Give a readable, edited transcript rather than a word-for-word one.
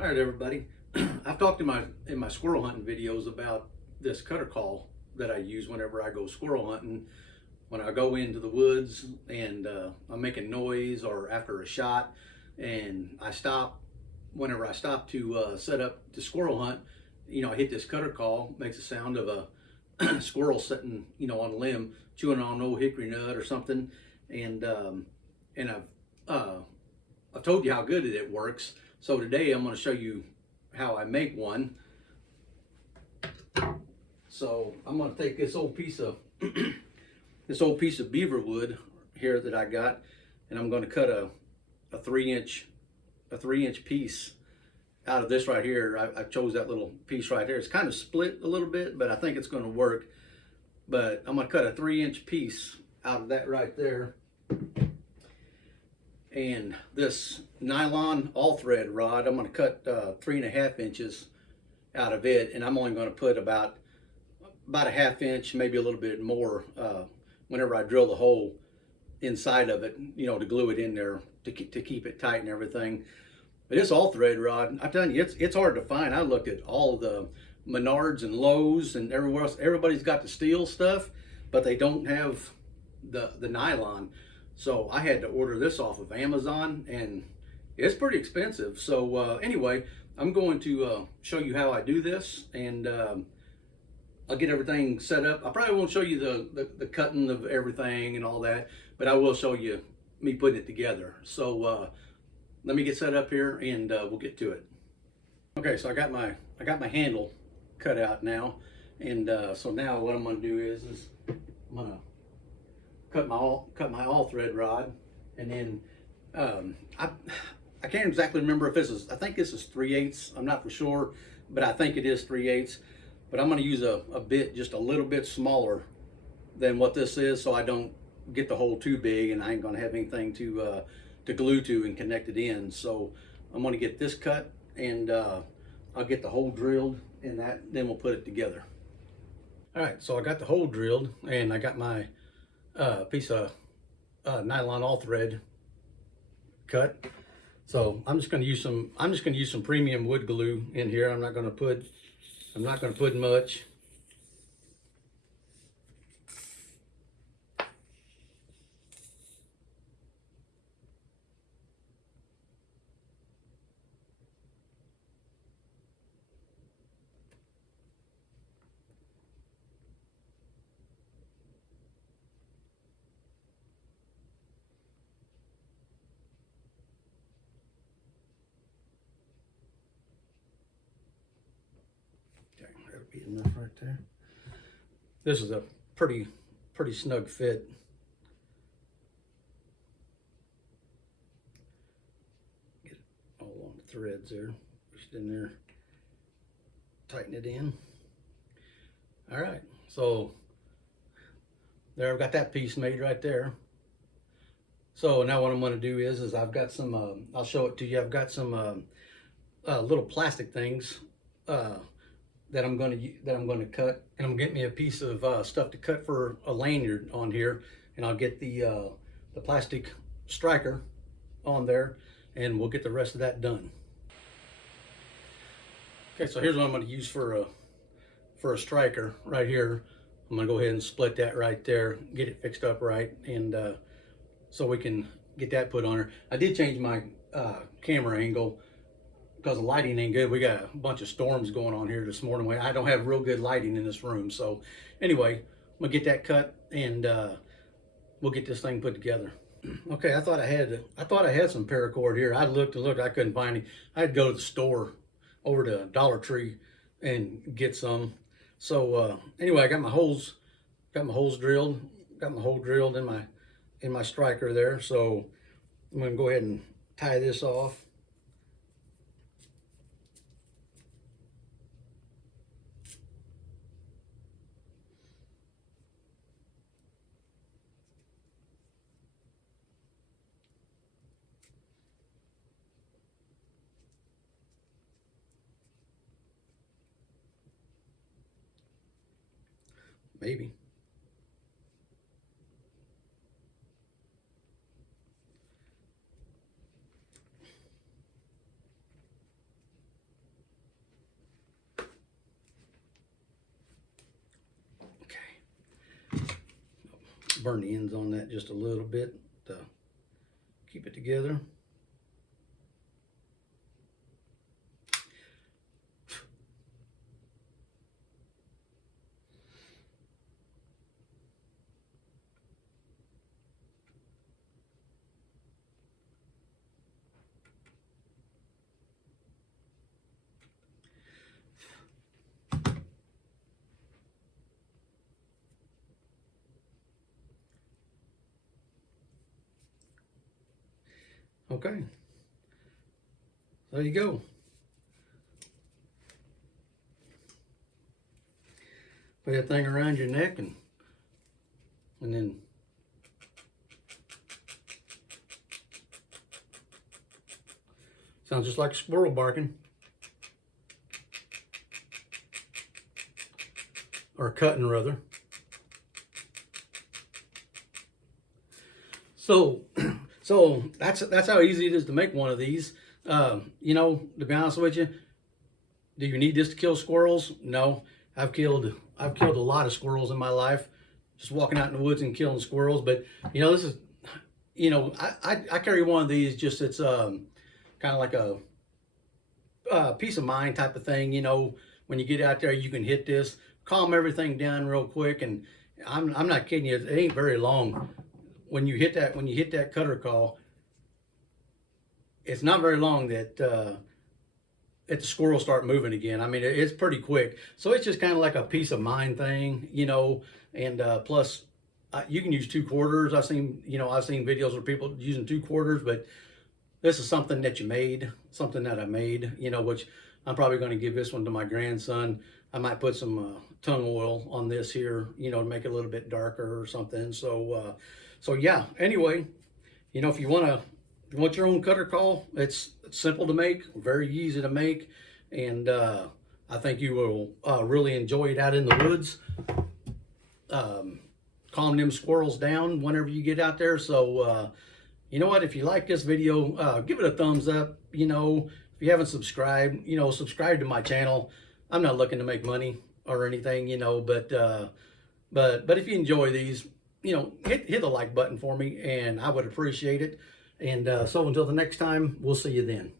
All right, everybody. I've talked in my squirrel hunting videos about this cutter call that I use whenever I go squirrel hunting. When I go into the woods and I'm making noise or after a shot, and I stop. Whenever I stop to set up the squirrel hunt, I hit this cutter call. Makes a sound of a squirrel sitting, on a limb chewing on an old hickory nut or something. And I've told you how good it works. So today I'm going to show you how I make one. So I'm going to take this old piece of beaver wood here that I got, and I'm going to cut a 3-inch piece out of this right here. I chose that little piece right here. It's kind of split a little bit, but I think it's going to work. But I'm going to cut a 3-inch piece out of that right there. And this nylon all thread rod, I'm going to cut 3.5 inches out of it, and I'm only going to put about a ½ inch, maybe a little bit more, whenever I drill the hole inside of it, to glue it in there to keep it tight and everything. But this all thread rod, I'm telling you, it's hard to find. I looked at all of the Menards and Lowe's and everywhere else. Everybody's got the steel stuff, but they don't have the nylon. So I had to order this off of Amazon, and it's pretty expensive. So anyway, I'm going to show you how I do this, and I'll get everything set up. I probably won't show you the cutting of everything and all that, but I will show you me putting it together. So let me get set up here, and we'll get to it. Okay, so I got my handle cut out now, and so now what I'm going to do is I'm going to cut my all thread rod, and then I can't exactly remember if this is, I think this is 3/8. I'm not for sure, but I think it is 3/8. But I'm going to use a bit, just a little bit smaller than what this is, so I don't get the hole too big, and I ain't going to have anything to glue to and connect it in. So I'm going to get this cut, and I'll get the hole drilled in that, then we'll put it together. All right, so I got the hole drilled, and I got my piece of nylon all thread cut. So I'm just going to use some premium wood glue in here. I'm not going to put much. That'll be enough right there. This is a pretty snug fit. Get it all on the threads there. Push it in there. Tighten it in. All right, so there, I've got that piece made right there. So now what I'm going to do is I've got some. I'll show it to you. I've got some little plastic things that I'm going to cut, and I'm getting me a piece of stuff to cut for a lanyard on here, and I'll get the plastic striker on there, and we'll get the rest of that done. Okay, so here's what I'm going to use for a striker right here. I'm going to go ahead and split that right there, get it fixed up right, and so we can get that put on her. I did change my camera angle because the lighting ain't good. We got a bunch of storms going on here this morning. I don't have real good lighting in this room. So anyway, I'm gonna get that cut, and we'll get this thing put together. Okay, I thought I had some paracord here. I looked and looked, I couldn't find any. I had to go to the store over to Dollar Tree and get some. So anyway, I got my holes drilled, got my hole drilled in my striker there. So I'm gonna go ahead and tie this off. Maybe. burn the ends on that just a little bit to keep it together. Okay, there you go. Put that thing around your neck and then sounds just like a squirrel barking. Or cutting rather. So that's how easy it is to make one of these. You know, to be honest with you, do you need this to kill squirrels? No. I've killed a lot of squirrels in my life, just walking out in the woods and killing squirrels. But you know, this is, you know, I carry one of these. Just it's kind of like a peace of mind type of thing. You know, when you get out there, you can hit this, calm everything down real quick, and I'm not kidding you. It ain't very long. When you hit that cutter call, it's not very long that the squirrels start moving again. I mean, it's pretty quick. So it's just kind of like a peace of mind thing, you know. And plus, you can use 2 quarters. I've seen videos where people using 2 quarters, but this is something that I made, you know, which I'm probably going to give this one to my grandson. I might put some tung oil on this here, you know, to make it a little bit darker or something. So yeah, anyway, you know, if you want your own cutter call, it's simple to make, very easy to make, and I think you will really enjoy it out in the woods. Calm them squirrels down whenever you get out there. So you know what, if you like this video, give it a thumbs up. You know, if you haven't subscribed, you know, subscribe to my channel. I'm not looking to make money or anything, you know, but if you enjoy these, you know, hit the like button for me, and I would appreciate it. And so until the next time, we'll see you then.